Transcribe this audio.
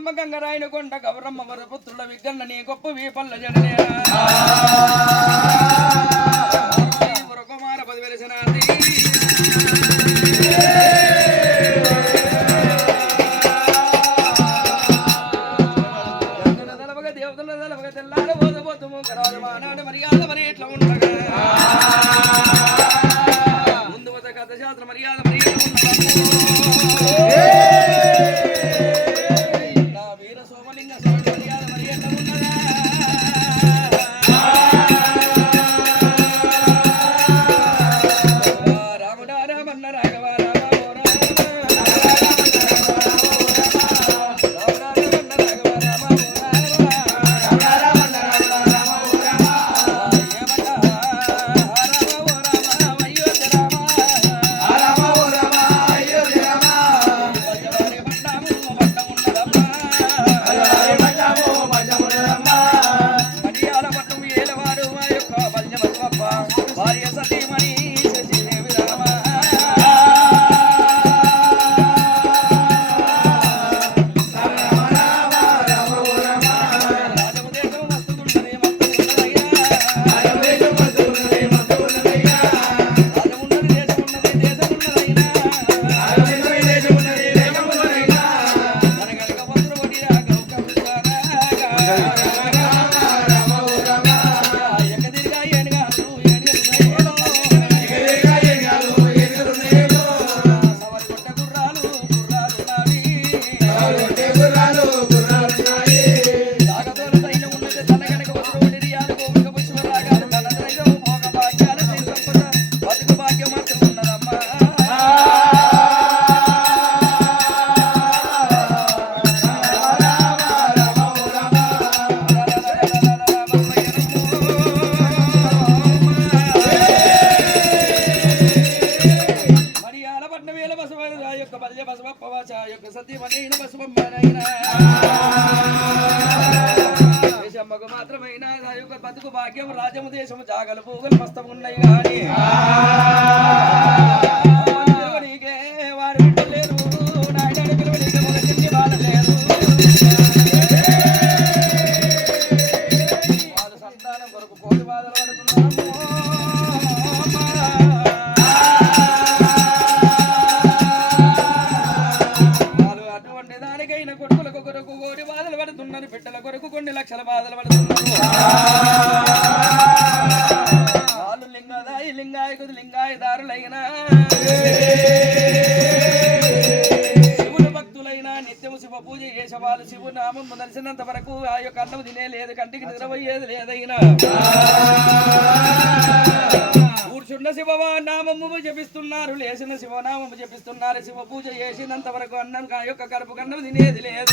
గౌరమ్మ గంగరాయన కొండ గౌరమ్మ వరపుత్రుల విగ్గన్న నీ గొప్ప వీపల్ల జడనేరాకుమార పది వెలిసినాది దేవతల తెల్లవాడ పోతపోతుము మరి ఆడ మరి ఇట్లా రాముడా రామన్న రాఘవ రామ María. బసవ యొక్క బల్య బసవప్ప వాచ యొక్క సత్యమనైన బసవమ్మనైనా. దేశమ్మకు మాత్రమైన ఆ యొక్క బతుకు భాగ్యం రాజము దేశము జాగలు పూగలు మస్తమున్నాయి కానీ లక్షల బాధలు పడుతున్నాము. వాళ్ళు లింగదాయి లింగాయకుడు లింగాయదారులైన శివుడు భక్తులైన నిత్యము శివ పూజ చేసే వాళ్ళు శివు నామం దర్శనంత వరకు ఆ యొక్క అన్నం తినే లేదు కంటికి నిద్రపోయేది లేదైనా. కూర్చున్న శివ నామము జపిస్తున్నారు లేచిన శివనామము జపిస్తున్నారు శివ పూజ చేసినంత వరకు అన్నం ఆ యొక్క కడుపు కన్నం తినేది లేదు.